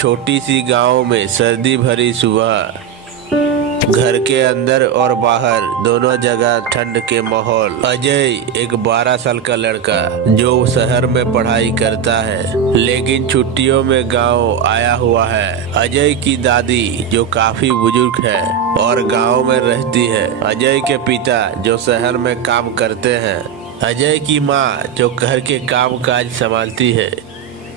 छोटी सी गांव में सर्दी भरी सुबह। घर के अंदर और बाहर दोनों जगह ठंड के माहौल। अजय एक 12 साल का लड़का जो शहर में पढ़ाई करता है लेकिन छुट्टियों में गांव आया हुआ है। अजय की दादी जो काफी बुजुर्ग है और गांव में रहती है। अजय के पिता जो शहर में काम करते हैं। अजय की माँ जो घर के काम काज संभालती है।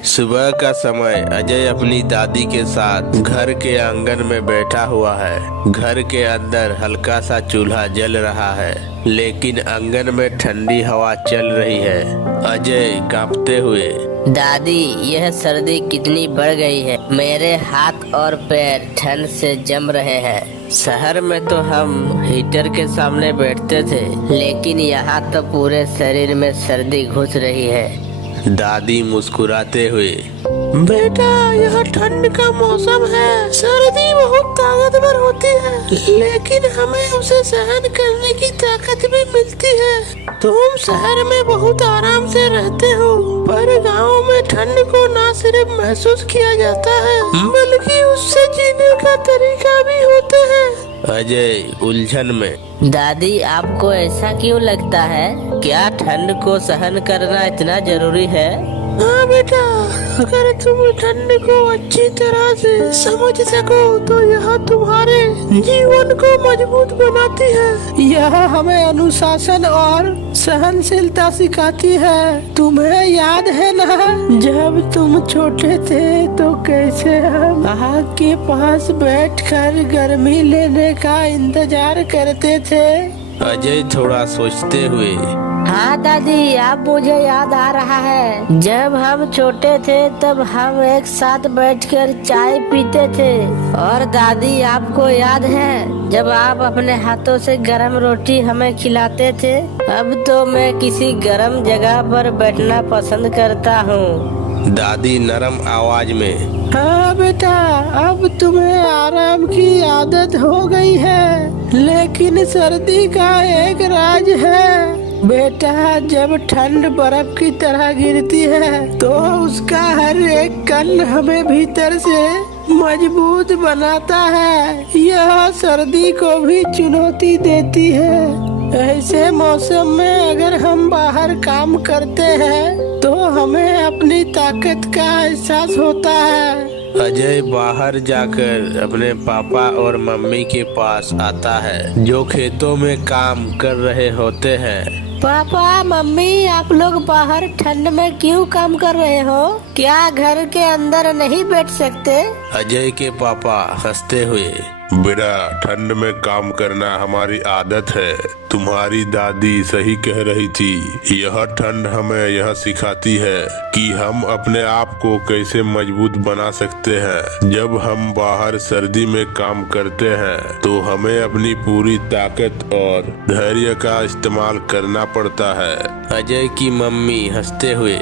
सुबह का समय अजय अपनी दादी के साथ घर के आंगन में बैठा हुआ है। घर के अंदर हल्का सा चूल्हा जल रहा है लेकिन आंगन में ठंडी हवा चल रही है। अजय कांपते हुए, दादी यह सर्दी कितनी बढ़ गई है। मेरे हाथ और पैर ठंड से जम रहे हैं। शहर में तो हम हीटर के सामने बैठते थे लेकिन यहाँ तो पूरे शरीर में सर्दी घुस रही है। दादी मुस्कुराते हुए, बेटा यह ठंड का मौसम है। सर्दी बहुत ताकतवर होती है लेकिन हमें उसे सहन करने की ताकत भी मिलती है। तुम शहर में बहुत आराम से रहते हो पर गांव में ठंड को ना सिर्फ महसूस किया जाता है बल्कि उससे जीने का तरीका भी होते हैं। अजय उलझन में, दादी आपको ऐसा क्यों लगता है? क्या ठंड को सहन करना इतना जरूरी है? हाँ बेटा, अगर तुम ठंड को अच्छी तरह से समझ सको तो यह तुम्हारे जीवन को मजबूत बनाती है। यह हमें अनुशासन और सहनशीलता सिखाती है। तुम्हें याद है ना जब तुम छोटे थे तो कैसे हम आग के पास बैठकर गर्मी लेने का इंतजार करते थे? अजय थोड़ा सोचते हुए, हाँ दादी, अब मुझे याद आ रहा है। जब हम छोटे थे तब हम एक साथ बैठकर चाय पीते थे। और दादी आपको याद है जब आप अपने हाथों से गरम रोटी हमें खिलाते थे? अब तो मैं किसी गरम जगह पर बैठना पसंद करता हूँ। दादी नरम आवाज में, हाँ बेटा, अब तुम्हें आराम की आदत हो गई है लेकिन सर्दी का एक राज है बेटा। जब ठंड बर्फ की तरह गिरती है तो उसका हर एक कण हमें भीतर से मजबूत बनाता है। यह सर्दी को भी चुनौती देती है। ऐसे मौसम में अगर हम बाहर काम करते हैं तो हमें अपनी ताकत का एहसास होता है। अजय बाहर जाकर अपने पापा और मम्मी के पास आता है जो खेतों में काम कर रहे होते हैं। पापा मम्मी, आप लोग बाहर ठंड में क्यों काम कर रहे हो? क्या घर के अंदर नहीं बैठ सकते? अजय के पापा हंसते हुए, बेटा ठंड में काम करना हमारी आदत है। तुम्हारी दादी सही कह रही थी। यह ठंड हमें यह सिखाती है कि हम अपने आप को कैसे मजबूत बना सकते हैं। जब हम बाहर सर्दी में काम करते हैं तो हमें अपनी पूरी ताकत और धैर्य का इस्तेमाल करना पड़ता है। अजय की मम्मी हंसते हुए,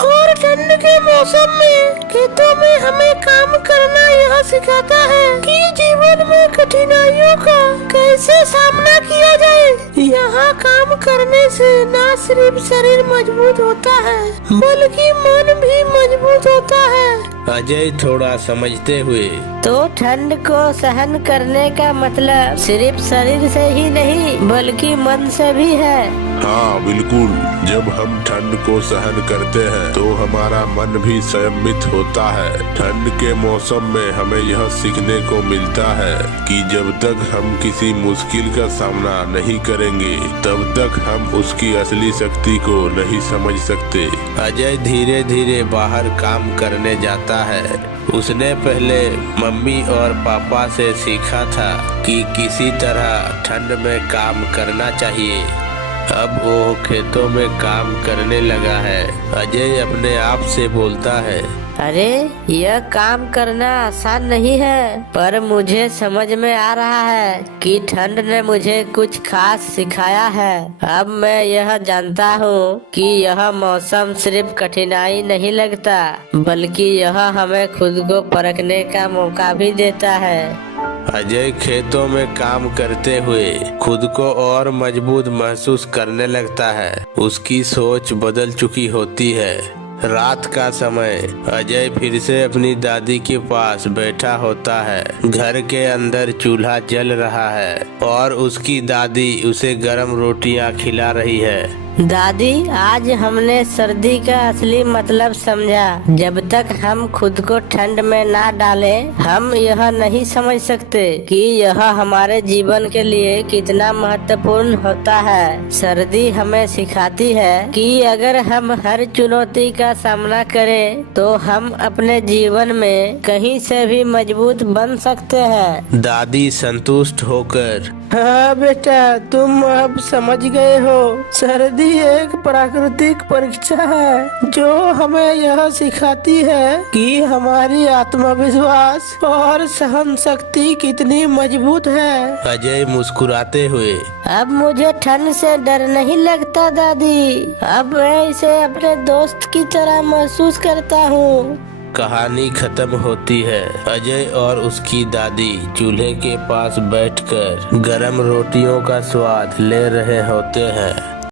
और ठंड के मौसम में खेतों में हमें काम करना यह सिखाता है कि जीवन में कठिनाइयों का कैसे सामना किया जाए। यहाँ काम करने से न सिर्फ शरीर मजबूत होता है बल्कि मन भी मजबूत होता है। अजय थोड़ा समझते हुए, तो ठंड को सहन करने का मतलब सिर्फ शरीर से ही नहीं बल्कि मन से भी है। हाँ बिल्कुल, जब हम ठंड को सहन करते हैं तो हमारा मन भी संयमित होता है। ठंड के मौसम में हमें यह सीखने को मिलता है कि जब तक हम किसी मुश्किल का सामना नहीं करेंगे तब तक हम उसकी असली शक्ति को नहीं समझ सकते। अजय धीरे धीरे बाहर काम करने जाता है। उसने पहले मम्मी और पापा से सीखा था कि किसी तरह ठंड में काम करना चाहिए। अब वो खेतों में काम करने लगा है। अजय अपने आप से बोलता है, अरे यह काम करना आसान नहीं है पर मुझे समझ में आ रहा है कि ठंड ने मुझे कुछ खास सिखाया है। अब मैं यह जानता हूँ कि यह मौसम सिर्फ कठिनाई नहीं लगता बल्कि यह हमें खुद को परखने का मौका भी देता है। अजय खेतों में काम करते हुए खुद को और मजबूत महसूस करने लगता है। उसकी सोच बदल चुकी होती है। रात का समय अजय फिर से अपनी दादी के पास बैठा होता है। घर के अंदर चूल्हा जल रहा है और उसकी दादी उसे गर्म रोटियां खिला रही है। दादी, आज हमने सर्दी का असली मतलब समझा। जब तक हम खुद को ठंड में ना डालें, हम यह नहीं समझ सकते कि यह हमारे जीवन के लिए कितना महत्वपूर्ण होता है। सर्दी हमें सिखाती है कि अगर हम हर चुनौती का सामना करें तो हम अपने जीवन में कहीं से भी मजबूत बन सकते हैं। दादी संतुष्ट होकर, हाँ बेटा, तुम अब समझ गए हो। सर्दी एक प्राकृतिक परीक्षा है जो हमें यह सिखाती है कि हमारी आत्मविश्वास और सहन शक्ति कितनी मजबूत है। अजय मुस्कुराते हुए, अब मुझे ठंड से डर नहीं लगता दादी। अब मैं इसे अपने दोस्त की तरह महसूस करता हूँ। कहानी खत्म होती है। अजय और उसकी दादी चूल्हे के पास बैठकर गरम रोटियों का स्वाद ले रहे होते हैं।